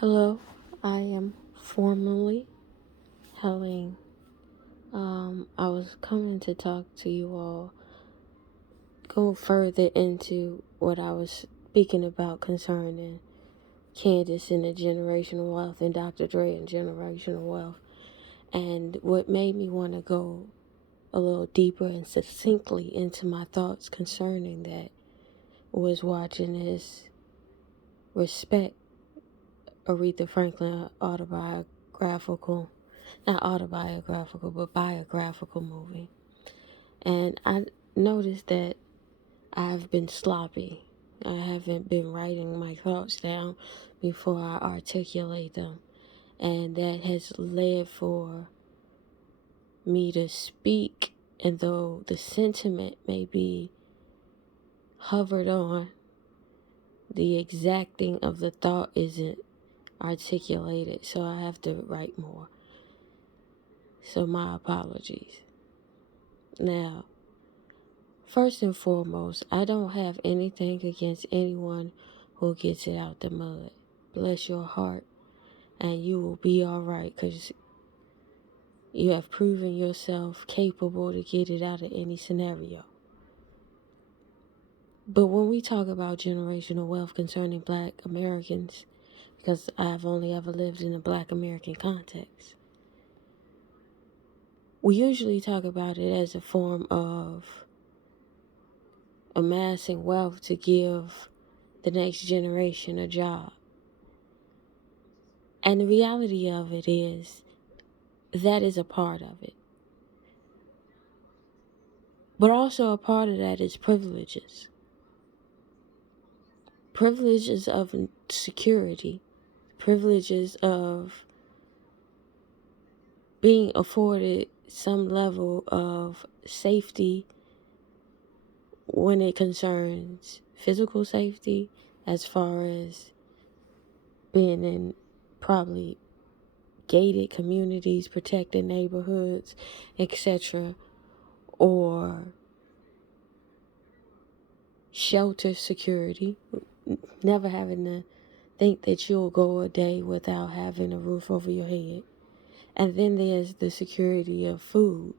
Hello, I am formally Helen. I was coming to talk to you all, go further into what I was speaking about concerning Candace and the generational wealth and Dr. Dre and generational wealth. And what made me want to go a little deeper and succinctly into my thoughts concerning that was watching this Respect Aretha Franklin not autobiographical, but biographical movie. And I noticed that I've been sloppy. I haven't been writing my thoughts down before I articulate them. And that has led for me to speak, and though the sentiment may be hovered on, the exacting of the thought isn't articulated, so I have to write more. So my apologies. Now, first and foremost, I don't have anything against anyone who gets it out the mud. Bless your heart, and you will be all right, because you have proven yourself capable to get it out of any scenario. But when we talk about generational wealth concerning Black Americans, because I've only ever lived in a Black American context, we usually talk about it as a form of amassing wealth to give the next generation a job. And the reality of it is that is a part of it. But also a part of that is privileges. Privileges of security. Privileges of being afforded some level of safety when it concerns physical safety, as far as being in probably gated communities, protected neighborhoods, etc., or shelter security, never having to think that you'll go a day without having a roof over your head. And then there's the security of food,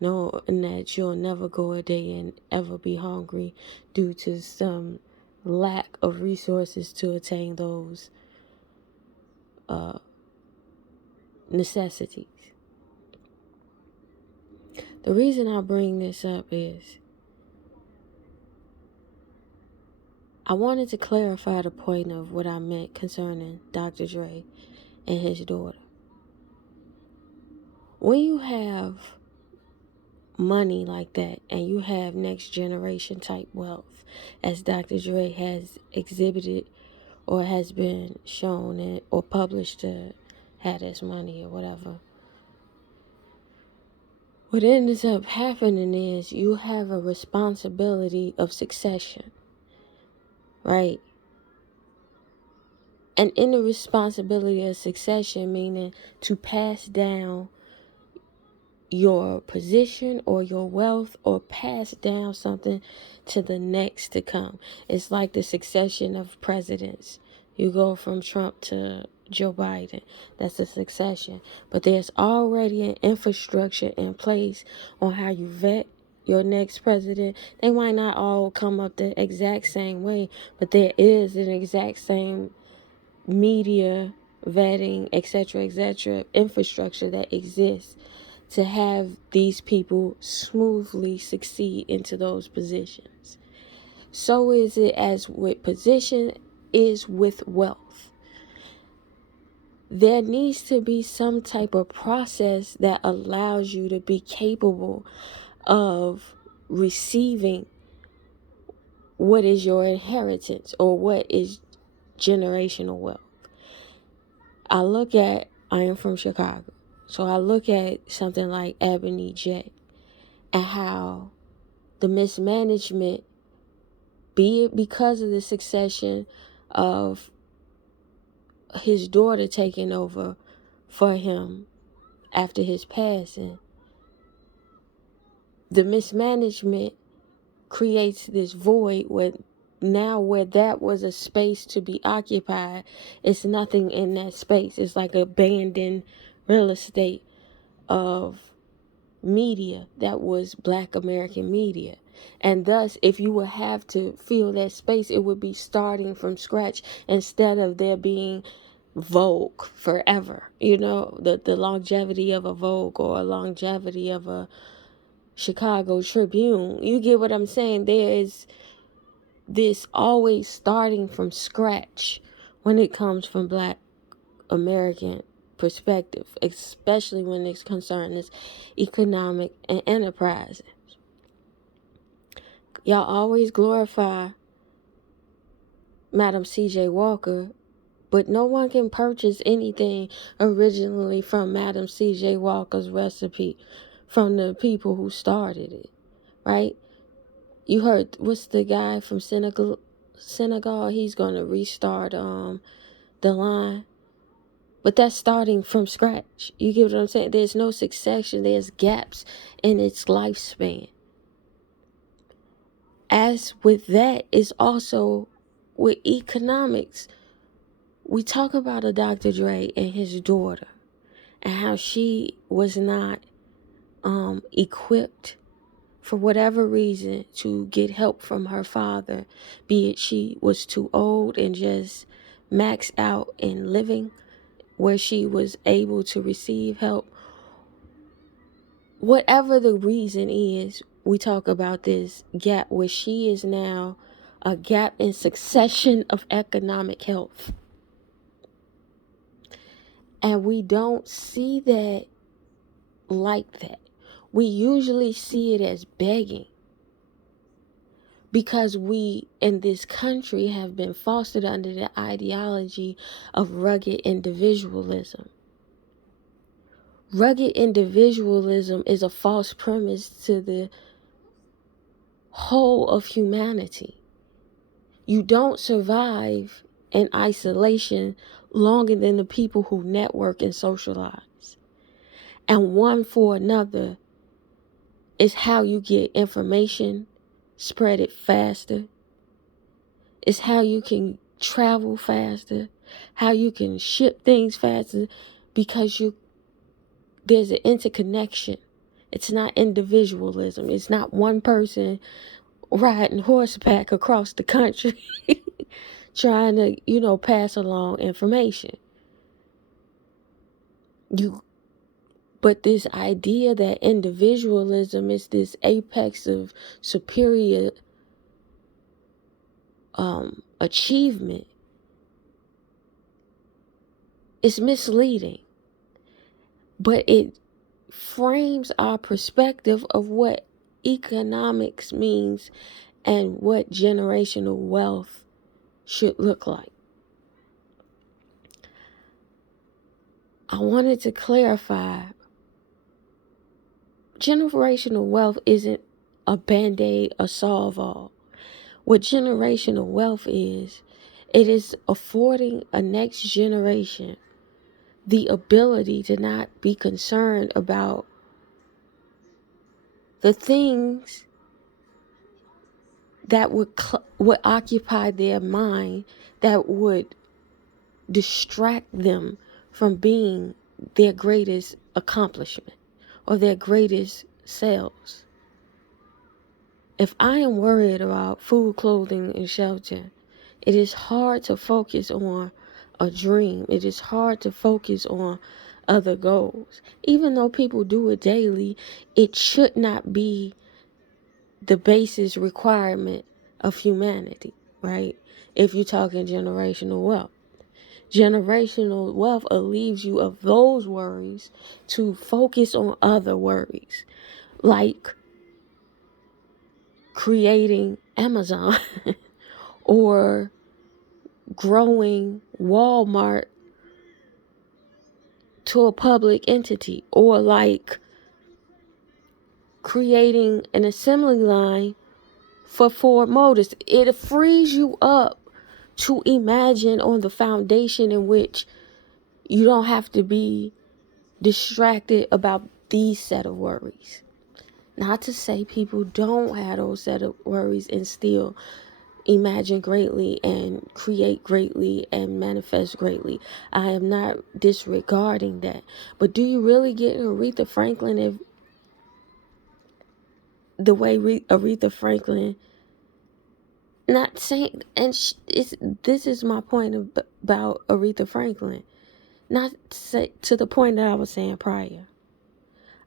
knowing that you'll never go a day and ever be hungry due to some lack of resources to attain those necessities. The reason I bring this up is I wanted to clarify the point of what I meant concerning Dr. Dre and his daughter. When you have money like that and you have next generation type wealth, as Dr. Dre has exhibited or has been shown or published to have this money or whatever, what ends up happening is you have a responsibility of succession, right? And in the responsibility of succession, meaning to pass down your position or your wealth, or pass down something to the next to come. It's like the succession of presidents. You go from Trump to Joe Biden. That's a succession. But there's already an infrastructure in place on how you vet your next president. They might not all come up the exact same way, but there is an exact same media vetting, etc., infrastructure that exists to have these people smoothly succeed into those positions. So is it as with position is with wealth. There needs to be some type of process that allows you to be capable of receiving what is your inheritance or what is generational wealth. I am from Chicago, so I look at something like Ebony J and how the mismanagement, be it because of the succession of his daughter taking over for him after his passing, the mismanagement creates this void where now where that was a space to be occupied, it's nothing in that space. It's like abandoned real estate of media that was Black American media. And thus, if you would have to fill that space, it would be starting from scratch instead of there being Vogue forever. The longevity of a Vogue or a longevity of a Chicago Tribune. You get what I'm saying? There is this always starting from scratch when it comes from Black American perspective, especially when it's concerning economic and enterprise. Y'all always glorify Madam C.J. Walker, but no one can purchase anything originally from Madam C.J. Walker's recipe from the people who started it, right? You heard, what's the guy from Senegal? He's going to restart the line. But that's starting from scratch. You get what I'm saying? There's no succession. There's gaps in its lifespan. As with that is also with economics. We talk about a Dr. Dre and his daughter and how she was not equipped for whatever reason to get help from her father, be it she was too old and just maxed out in living where she was able to receive help. Whatever the reason is, we talk about this gap where she is now a gap in succession of economic health. And we don't see that like that. We usually see it as begging because we in this country have been fostered under the ideology of rugged individualism. Rugged individualism is a false premise to the whole of humanity. You don't survive in isolation longer than the people who network and socialize. And one for another is how you get information, spread it faster. It's how you can travel faster, how you can ship things faster, because there's an interconnection. It's not individualism. It's not one person riding horseback across the country trying to, pass along information. But this idea that individualism is this apex of superior achievement is misleading. But it frames our perspective of what economics means and what generational wealth should look like. I wanted to clarify, generational wealth isn't a band-aid, a solve-all. What generational wealth is, it is affording a next generation the ability to not be concerned about the things that would occupy their mind, that would distract them from being their greatest accomplishment or their greatest selves. If I am worried about food, clothing, and shelter, it is hard to focus on a dream. It is hard to focus on other goals. Even though people do it daily, it should not be the basis requirement of humanity, right? If you're talking generational wealth. Generational wealth relieves you of those worries to focus on other worries, like creating Amazon or growing Walmart to a public entity, or like creating an assembly line for Ford Motors. It frees you up to imagine on the foundation in which you don't have to be distracted about these set of worries. Not to say people don't have those set of worries and still imagine greatly and create greatly and manifest greatly. I am not disregarding that. But do you really get Aretha Franklin if the way Aretha Franklin, not saying, and this is my point about Aretha Franklin, not say, to the point that I was saying prior.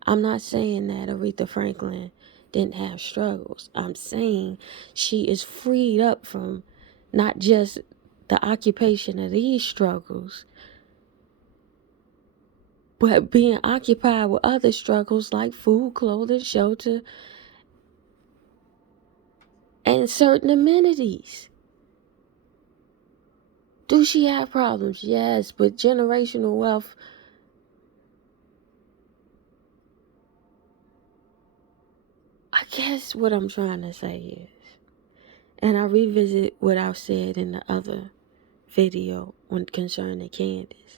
I'm not saying that Aretha Franklin didn't have struggles. I'm saying she is freed up from not just the occupation of these struggles, but being occupied with other struggles like food, clothing, shelter, and certain amenities. Do she have problems? Yes, but generational wealth, I guess what I'm trying to say is, and I revisit what I've said in the other video when concerning Candace.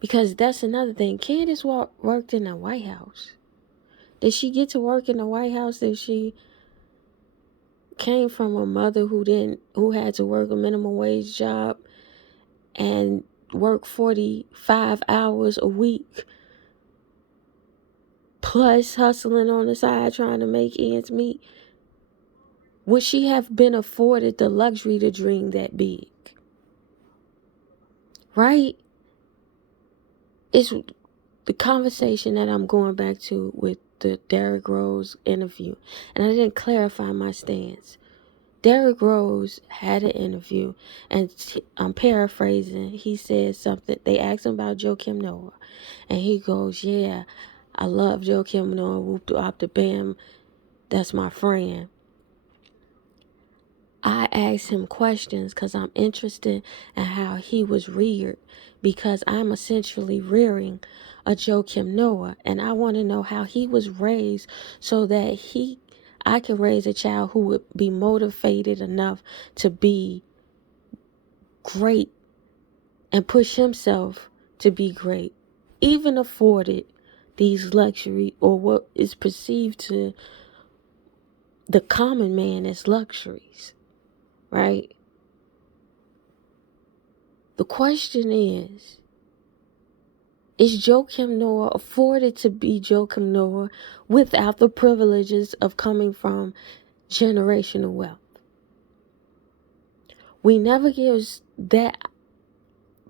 Because that's another thing. Candace worked in the White House. Did she get to work in the White House if she came from a mother who had to work a minimum wage job and work 45 hours a week, plus hustling on the side trying to make ends meet? Would she have been afforded the luxury to dream that big? Right? It's the conversation that I'm going back to with the Derrick Rose interview. And I didn't clarify my stance. Derrick Rose had an interview, and I'm paraphrasing. He said something. They asked him about Joakim Noah, and he goes, "Yeah, I love Joakim Noah. Whoop the op the bam. That's my friend." I asked him questions because I'm interested in how he was reared, because I'm essentially rearing a Joakim Noah, and I want to know how he was raised so that I can raise a child who would be motivated enough to be great and push himself to be great, even afforded these luxury, or what is perceived to the common man as luxuries, right? The question is Joakim Noah afforded to be Joakim Noah without the privileges of coming from generational wealth? We never give that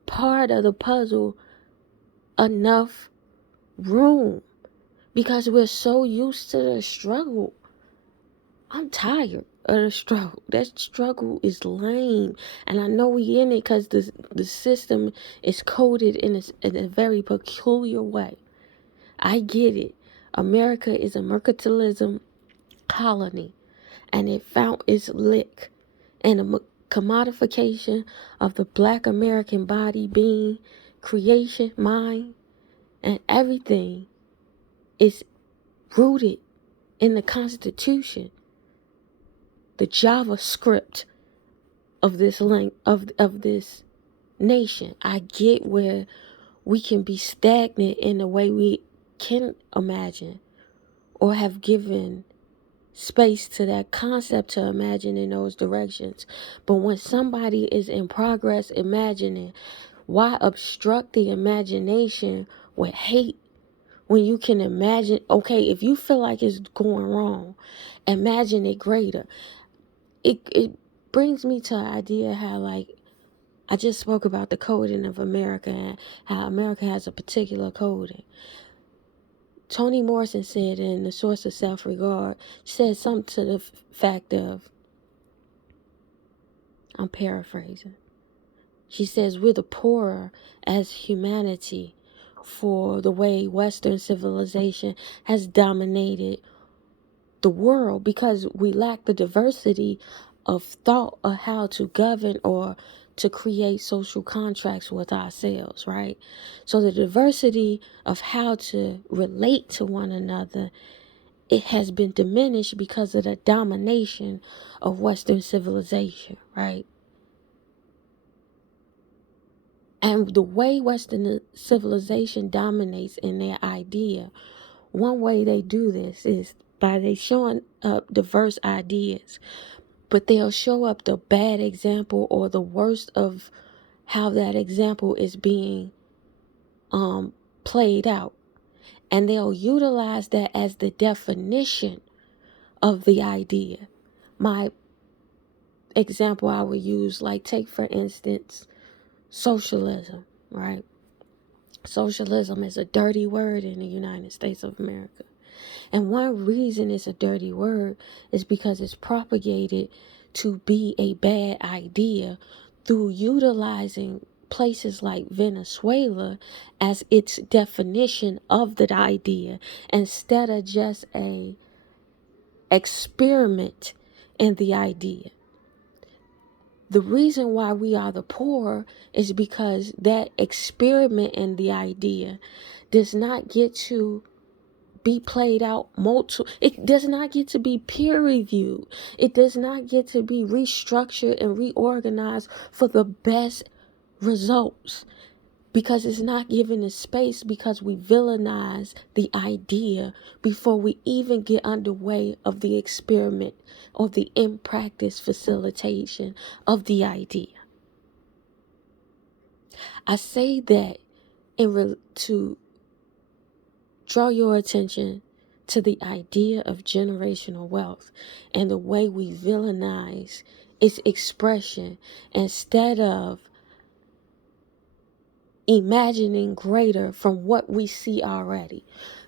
part of the puzzle enough room because we're so used to the struggle. I'm tired of the struggle. That struggle is lame. And I know we in it because the system is coded in a very peculiar way. I get it. America is a mercantilism colony, and it found its lick in a commodification of the Black American body, being, creation, mind, and everything is rooted in the Constitution, the JavaScript of this of this nation. I get where we can be stagnant in the way we can imagine or have given space to that concept to imagine in those directions. But when somebody is in progress imagining, why obstruct the imagination with hate when you can imagine? Okay, if you feel like it's going wrong, imagine it greater. It brings me to an idea how, like, I just spoke about the coding of America and how America has a particular coding. Toni Morrison said in The Source of Self-Regard, she said something to the fact of, I'm paraphrasing. She says, we're the poorer as humanity for the way Western civilization has dominated the world, because we lack the diversity of thought of how to govern or to create social contracts with ourselves, right? So the diversity of how to relate to one another, it has been diminished because of the domination of Western civilization, right? And the way Western civilization dominates in their idea, one way they do this is by they showing up diverse ideas. but they'll show up the bad example or the worst of how that example is being played out. And they'll utilize that as the definition of the idea. My example I would use, like, take for instance, socialism, right? Socialism is a dirty word in the United States of America. And one reason it's a dirty word is because it's propagated to be a bad idea through utilizing places like Venezuela as its definition of the idea, instead of just a experiment in the idea. The reason why we are the poor is because that experiment in the idea does not get to be played out it does not get to be peer reviewed. It does not get to be restructured and reorganized for the best results, because it's not given the space, because we villainize the idea before we even get underway of the experiment or the in practice facilitation of the idea. I say that to draw your attention to the idea of generational wealth and the way we villainize its expression instead of imagining greater from what we see already.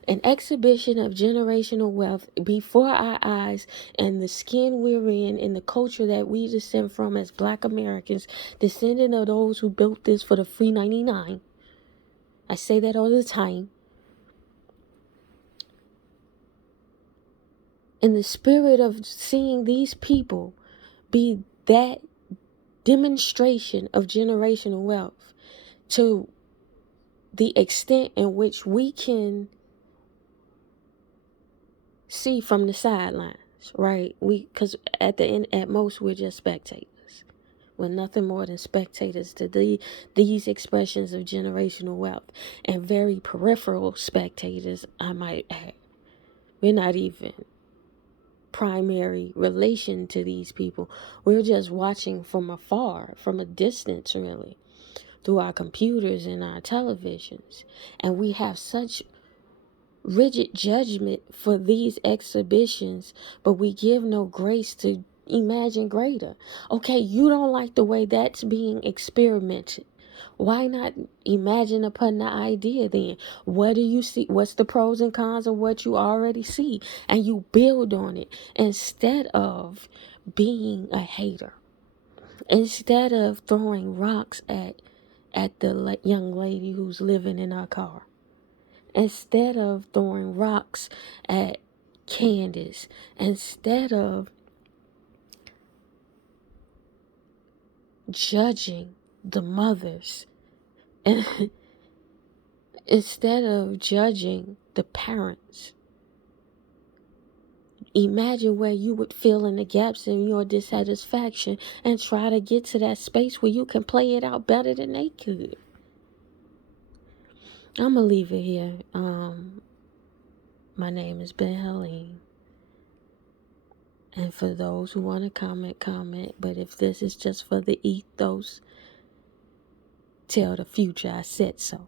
An exhibition of generational wealth before our eyes, and the skin we're in the culture that we descend from as Black Americans, descendant of those who built this for the free 99. I say that all the time. In the spirit of seeing these people be that demonstration of generational wealth, to the extent in which we can see from the sidelines, right? Because at the end, at most, we're just spectators. We're nothing more than spectators to these expressions of generational wealth, and very peripheral spectators, I might add. We're not even primary relation to these people. We're just watching from afar, from a distance, really, through our computers and our televisions. And we have such rigid judgment for these exhibitions, but we give no grace to imagine greater. Okay, you don't like the way that's being experimented. Why not imagine upon the idea then? What do you see? What's the pros and cons of what you already see? And you build on it instead of being a hater. Instead of throwing rocks at the young lady who's living in our car. Instead of throwing rocks at Candace. Instead of judging the mothers. And instead of judging the parents, imagine where you would fill in the gaps in your dissatisfaction and try to get to that space where you can play it out better than they could. I'm going to leave it here. My name is Ben Helene. And for those who want to comment. But if this is just for the ethos, tell the future I said so.